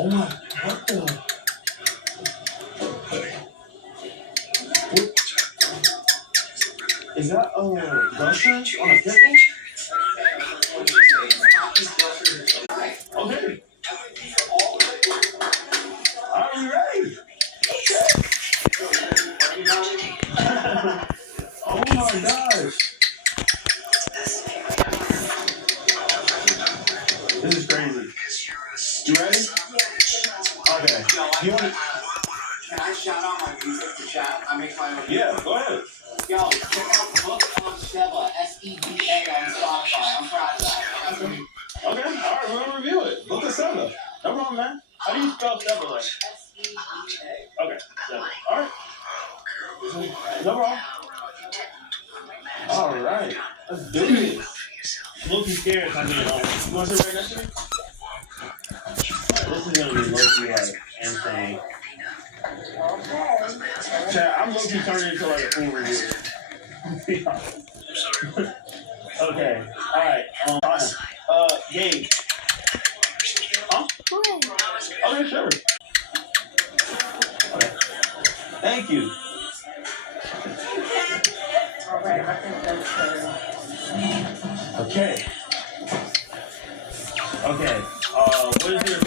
Oh my, what the? What? Is that Russia on a pickle? Okay. Are you ready? Oh my gosh. This is crazy. You ready? Okay. You want to... Can I shout out my music to chat? I make my own. Yeah, go ahead. Yo, check out Book of Seba, SEBA on Spotify. I'm proud of that. Okay, alright, we're gonna review it. Book of Seba. No problem, man. How do you spell Seba like? SEBA. Okay, Seba. Alright. No problem. Alright, let's do this. Low-key scared if I'm being honest. You want to sit right next to me? Alright, this is gonna be low-key like insane. Chad, I'm low-key turning into like a food reviewer. Okay, alright, Gabe. Huh? Okay, sure. Okay. Thank you. Alright, I think that's Okay. Okay. What is your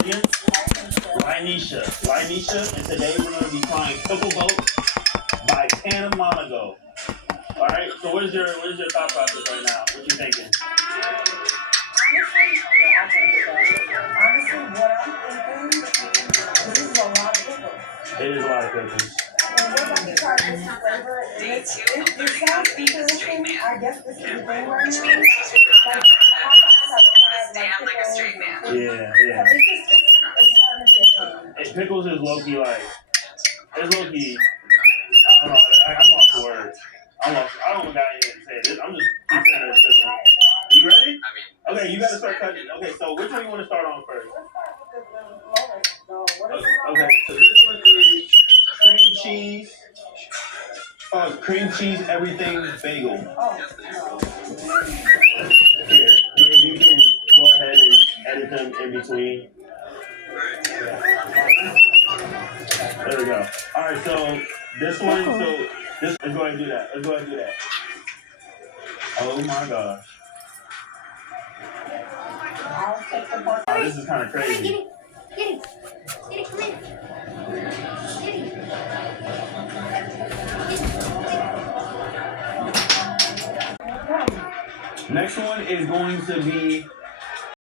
again? Linisha, and today we're going to be trying Pickle Boat by Can of Monaco. All right. So what is your thought process right now? What you thinking? honestly, what I'm thinking, this is a lot of pickles. It is a lot of pickles. And we're going to try this flavor. It sounds interesting. I guess this is the thing right now. Like, Like a straight man. Yeah. It's starting to get Pickles is low-key like, it's low-key, I don't know, I'm lost for words. I don't got anything to say. I'm just saying it's pickle. You ready? Okay, you gotta start cutting. Okay, so which one you want to start on first? Let's start with the lowest, though. What is it? Okay, so this one is cream cheese everything bagel. Oh, Here, you can go ahead and edit them in between. There we go. Alright, so this one, let's go ahead and do that. Oh my gosh. I'll take the part. Oh, this is kind of crazy. Get it, come here. Next one is going to be